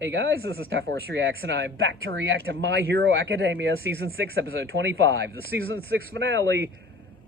Hey guys, this is Tough Force Reacts, and I'm back to react to My Hero Academia Season 6, Episode 25, the Season 6 finale,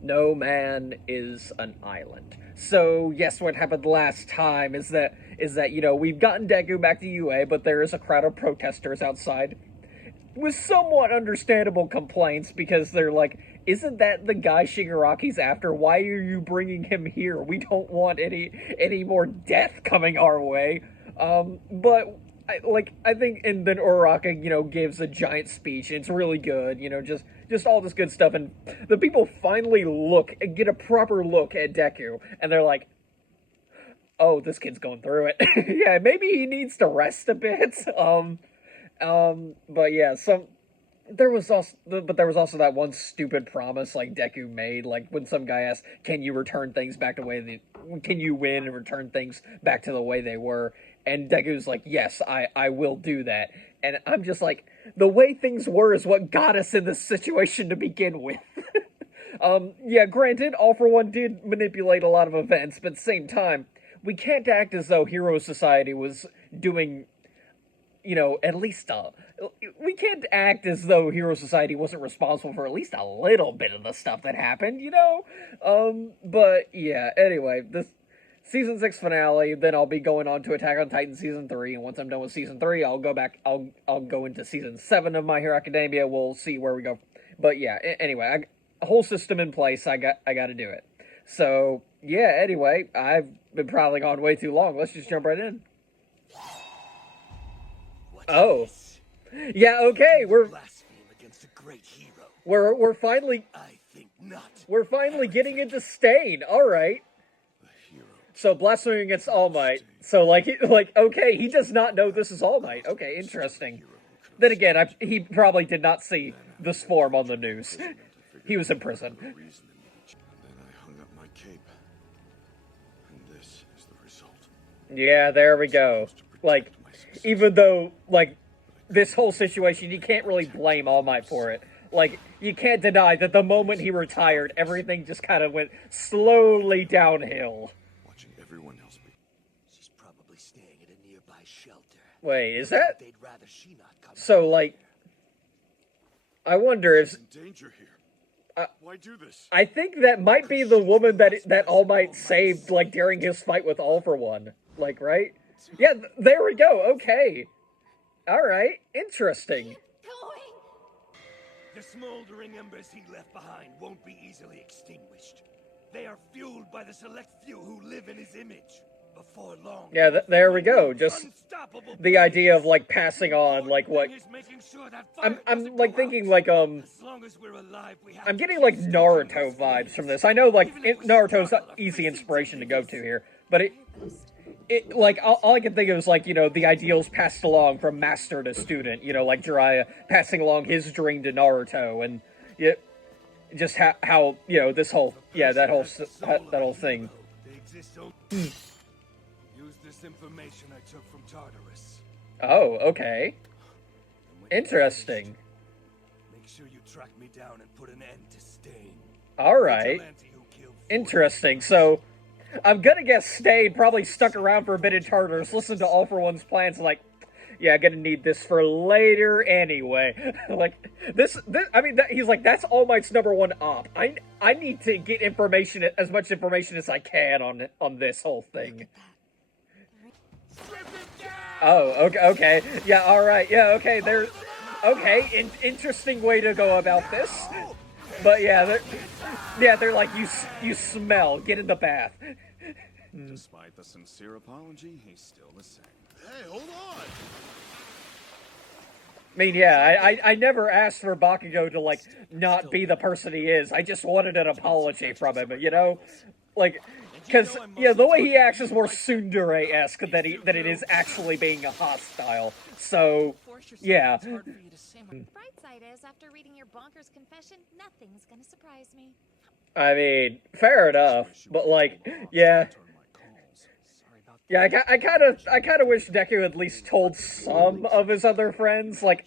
No Man is an Island. So, yes, what happened last time is that, we've gotten Deku back to UA, but there is a crowd of protesters outside with somewhat understandable complaints, because they're like, isn't that the guy Shigaraki's after? Why are you bringing him here? We don't want any more death coming our way. But I think, and then Uraraka, gives a giant speech, and it's really good, just all this good stuff, and the people finally get a proper look at Deku, and they're like, oh, this kid's going through it. Yeah, maybe he needs to rest a bit. But yeah, there was also that one stupid promise like Deku made, like when some guy asked, "Can you return things back to the way can you win and return things back to the way they were?" And Deku's like, "Yes, I will do that." And I'm just like, the way things were is what got us in this situation to begin with. Yeah, granted, All For One did manipulate a lot of events, but at the same time, we can't act as though Hero Society was doing, at least we can't act as though Hero Society wasn't responsible for at least a little bit of the stuff that happened. But yeah, anyway, this Season 6 finale, then I'll be going on to Attack on Titan Season 3, and once I'm done with Season 3, I'll go into Season 7 of My Hero Academia. We'll see where we go. But yeah, anyway, a whole system in place, I gotta do it. So, yeah, anyway, I've been probably gone way too long. Let's just jump right in. Oh. Yeah, okay, we're finally getting into Stain. All right. So blasphemy against All Might. So okay, he does not know this is All Might. Okay, interesting. Then again, he probably did not see this form on the news. He was in prison. Then I hung up my cape, and this is the result. Yeah, there we go. Even though this whole situation, you can't really blame All Might for it. You can't deny that the moment he retired, everything just kind of went slowly downhill. Watching everyone else be. She's probably staying at a nearby shelter. Wait, is that? They'd rather she not come. So, I wonder if... She's in danger here. Why do this? I think that might be the woman that All Might saved, during his fight with All For One. Right? Yeah, there we go. Okay. Alright. Interesting. The smoldering embers he left behind won't be easily extinguished. They are fueled by the select few who live in his image. Before long... Yeah, there we go. Just the idea of, passing on, what... I'm thinking, I'm getting, Naruto vibes from this. I know, Naruto's not easy inspiration to go to here, but all I can think of is, the ideals passed along from master to student, like Jiraiya passing along his dream to Naruto, and just how this whole, that whole thing. Use this information I took from Tartarus. Oh, okay. Interesting. Make sure you track me down and put an end to Stain. Alright. Interesting. So, I'm gonna guess Stain probably stuck around for a bit in Tartarus, listened to All For One's plans, yeah, gonna need this for later anyway. He's like, that's All Might's #1 op. I need to get information, as much information as I can on this whole thing. Oh, okay. Yeah, alright. Yeah, okay, interesting way to go about this. But yeah, they're like, you smell, get in the bath. Despite the sincere apology, he's still the same. Hey, hold on! I mean, yeah, I never asked for Bakugo to, not be the person he is. I just wanted an apology from him, because, the way he acts is more tsundere-esque than it is actually being a hostile. So, yeah. The bright side is, after reading your bonkers confession, nothing's gonna surprise me. I mean, fair enough, but yeah. Yeah, I kind of wish Deku at least told some of his other friends, I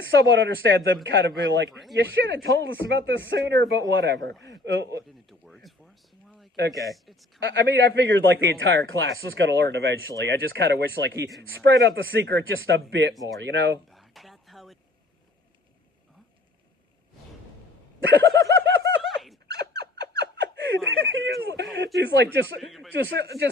somewhat understand them kind of being like, you should have told us about this sooner, but whatever. Put it into words for us? More like Okay. I mean, I figured like the entire class was gonna learn eventually. I just kind of wish like he spread out the secret just a bit more, you know? That's how it. He's like just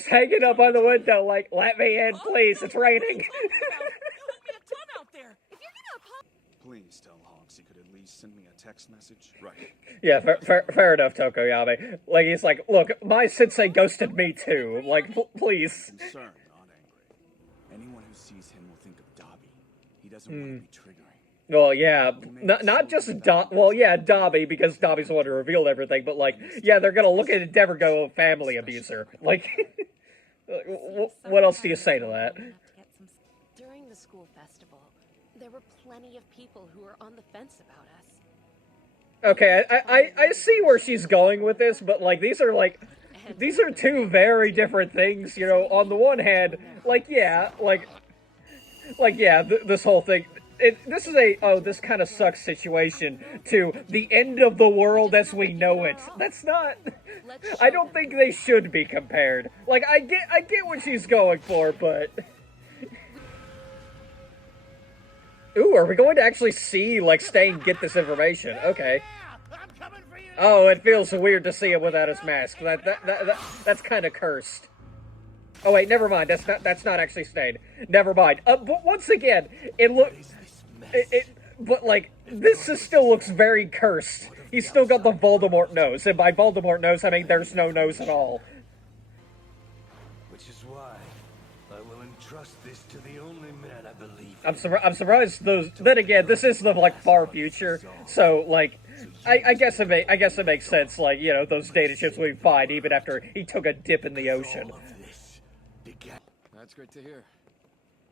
hanging up on the window, like, let me in, please. It's raining. You hooked me a ton out there. If you're gonna Please tell Honks he could at least send me a text message. Right. Yeah, fair enough, Tokoyami. Like he's like, look, my sensei ghosted me too. Like, please. Concerned, not angry. Anyone who sees him will think of Dobby. He doesn't want to be triggering. Well, yeah, not just well, yeah, Dobby, because Dobby's the one who revealed everything, but like, yeah, they're gonna look at Endeavor go family abuser. Like, what else do you say to that? During the school festival, there were plenty of people who were on the fence about us. Okay, I see where she's going with this, but like, these are two very different things, you know. On the one hand, like, yeah, this whole thing. This is this kind of sucks situation to the end of the world as we know it. That's not. I don't think they should be compared. Like, I get what she's going for, but. Ooh, are we going to actually see like Stain get this information? Okay. Oh, it feels weird to see him without his mask. That's kind of cursed. Oh wait, never mind. That's not actually Stain. Never mind. But once again, but like, this still looks very cursed. He's still got the Voldemort nose, and by Voldemort nose, I mean there's no nose at all. Which is why I will entrust this to the only man I believe. I'm surprised those. Then again, this is the like far future, so like, I guess it makes sense. Like, you know, those data chips we find even after he took a dip in the ocean. That's great to hear.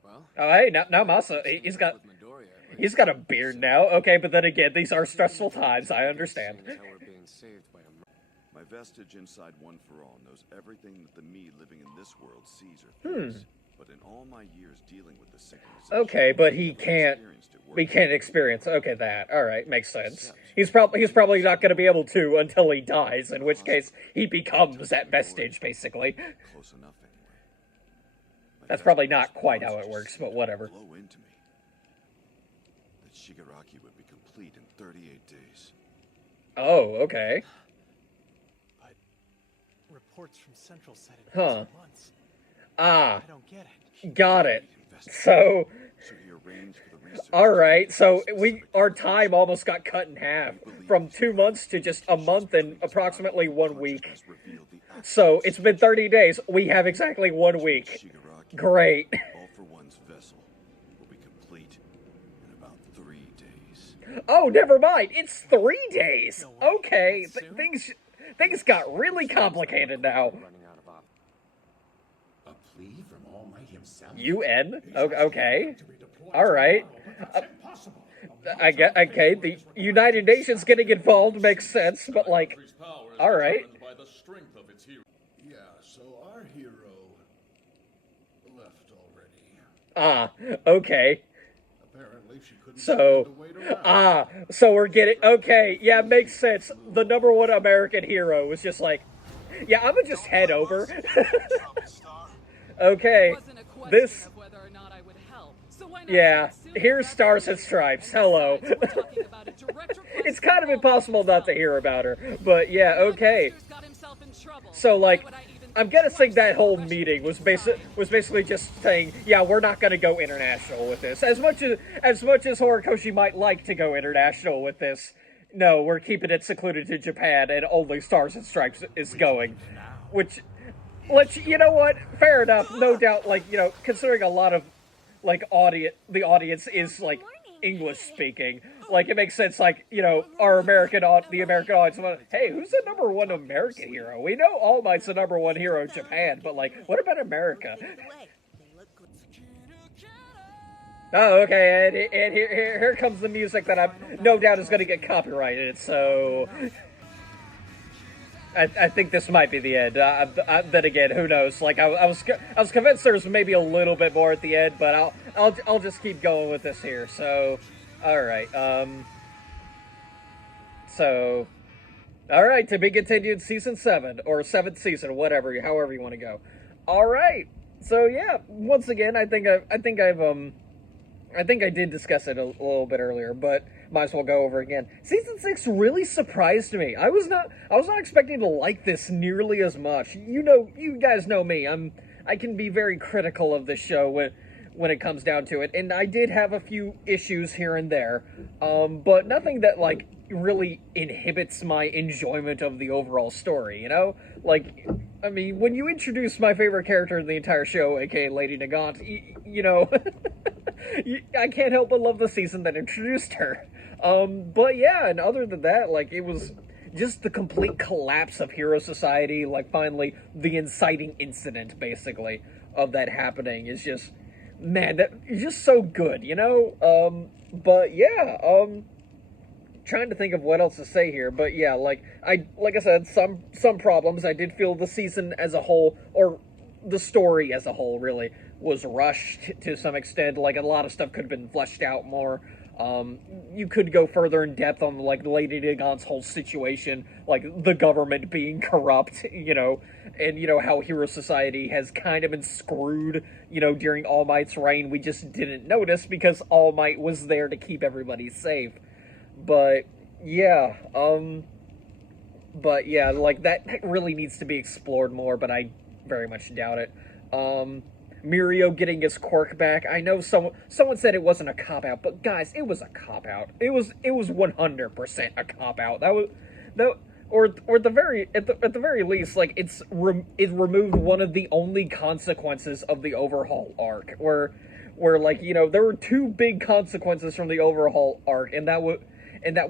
Well, Oh hey, now Masa, he's got a beard now. Okay, but then again, these are stressful times. I understand. we're being saved by a My vestige inside One for All knows everything that the me living in this world sees or thinks. But in all my years dealing with the synchronization, Okay, but he can't. We can't experience. Okay, that. All right, makes sense. He's probably not going to be able to until he dies. In which case, he becomes that vestige, basically. Close enough anyway. My That's probably vestige not quite how bonds it just works, seemed but to whatever. Flow into me. That Shigaraki would be complete in 38 days. Oh, okay. But reports from Central said it Huh. took months. Ah, I don't get it. got it. Investigate. So, So he arranged for the research. all right. So our time almost got cut in half from 2 months to just a month and approximately 1 week. Has revealed the actual So it's been 30 days. We have exactly 1 week. Shigaraki. Great. All for One's vessel will be complete in about 3 days. Oh, never mind. It's 3 days. No way. Okay, That soon? things got really complicated now. running out of options. A plea from All Might himself. UN? Okay. All right. I get. Okay, the United Nations getting involved makes sense, but like, all right. By the strength of its hero. Yeah, so our hero left already. Okay. Apparently she couldn't So, stand to wait around. so we're getting, okay, yeah, makes sense. The #1 American hero was just like, yeah, I'm gonna just head over. Okay, this, Whether or not I would help. So why not yeah, start sooner here's rather Stars than and later? Stripes, And hello. besides, we're talking about a direct request It's from kind of Voldemort impossible not to himself. hear about her, but yeah, okay. Baxter's got himself in trouble. So, Why like, would I even I'm think guessing twice that before whole rushing meeting to was decide? basically just saying, yeah, we're not going to go international with this. As much as Horikoshi might like to go international with this, no, we're keeping it secluded to Japan, and only Stars and Stripes is going. Which, you know what? Fair enough, no doubt. Like, you know, considering a lot of like the audience is like English speaking. Like, it makes sense, like, you know, the American audience, hey, who's the #1 American hero? We know All Might's the #1 hero in Japan, but, like, what about America? Uh, They look good. Oh, okay, and here comes the music that I'm no doubt is going to get copyrighted, so... I think this might be the end. Then again, who knows? Like, I was convinced there was maybe a little bit more at the end, but I'll just keep going with this here, so... Alright, so... All right, to be continued, season 7 or 7th season, whatever, however you want to go. All right, so yeah, once again, I think I did discuss it a little bit earlier, but might as well go over again. Season 6 really surprised me. I was not expecting to like this nearly as much. You guys know me. I can be very critical of this show when it comes down to it, and I did have a few issues here and there, but nothing that like really inhibits my enjoyment of the overall story, you know? Like, I mean, when you introduce my favorite character in the entire show, aka Lady Nagant, you know, I can't help but love the season that introduced her. But yeah, and other than that, like, it was just the complete collapse of Hero Society, like, finally, the inciting incident, basically, of that happening is just, man, that is just so good, you know? But yeah, trying to think of what else to say here, but yeah, like I said, some problems. I did feel the season as a whole, or the story as a whole, really was rushed to some extent. Like, a lot of stuff could have been fleshed out more. You could go further in depth on like Lady Nagant's whole situation, like the government being corrupt, you know, and you know how Hero Society has kind of been screwed, you know, during All Might's reign. We just didn't notice because All Might was there to keep everybody safe. But yeah, like that really needs to be explored more, but I very much doubt it. Mirio getting his quirk back. I know someone said it wasn't a cop-out, but guys, it was a cop-out. It was 100% a cop-out. Or at the very least, like it removed one of the only consequences of the overhaul arc, where like, you know, there were two big consequences from the overhaul arc, and that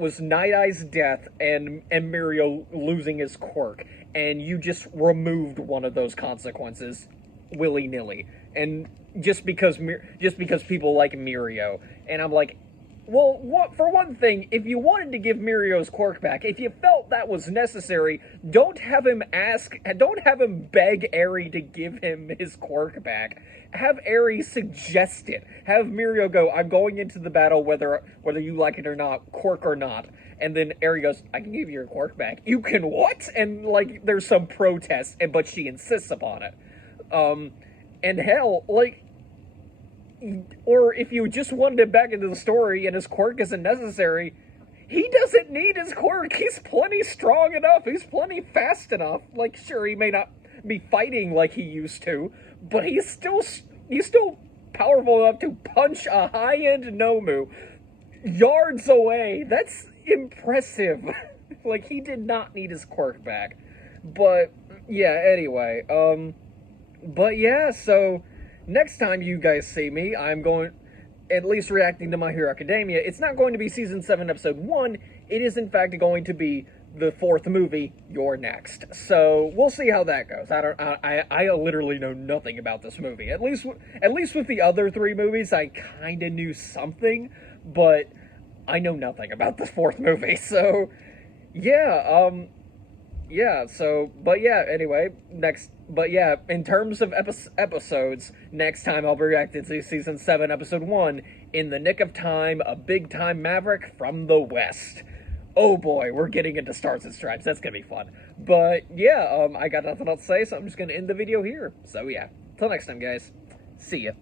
was Night Eye's death and Mirio losing his quirk, and you just removed one of those consequences willy-nilly, and just because people like Mirio. And I'm like, well, for one thing, if you wanted to give Mirio's quirk back, if you felt that was necessary, don't have him beg Eri to give him his quirk back. Have Eri suggest it. Have Mirio go, I'm going into the battle whether you like it or not, quirk or not. And then Eri goes, I can give you your quirk back. You can what? And like, there's some protest, but she insists upon it. And hell, like, or if you just wanted him back into the story and his quirk isn't necessary, he doesn't need his quirk. He's plenty strong enough. He's plenty fast enough. Like, sure, he may not be fighting like he used to, but he's still powerful enough to punch a high-end Nomu yards away. That's impressive. Like, he did not need his quirk back. But yeah, anyway, but yeah, so next time you guys see me, I'm going, at least reacting to My Hero Academia, it's not going to be Season 7, Episode 1, it is in fact going to be the 4th movie, You're Next. So, we'll see how that goes. I literally know nothing about this movie. At least with the other 3 movies, I kinda knew something, but I know nothing about the 4th movie, so, yeah, anyway, in terms of episodes, next time I'll be reacting to Season 7, Episode 1, In the Nick of Time, a big-time maverick from the West. Oh boy, we're getting into Stars and Stripes, that's gonna be fun. But yeah, I got nothing else to say, so I'm just gonna end the video here. So yeah, till next time guys, see ya.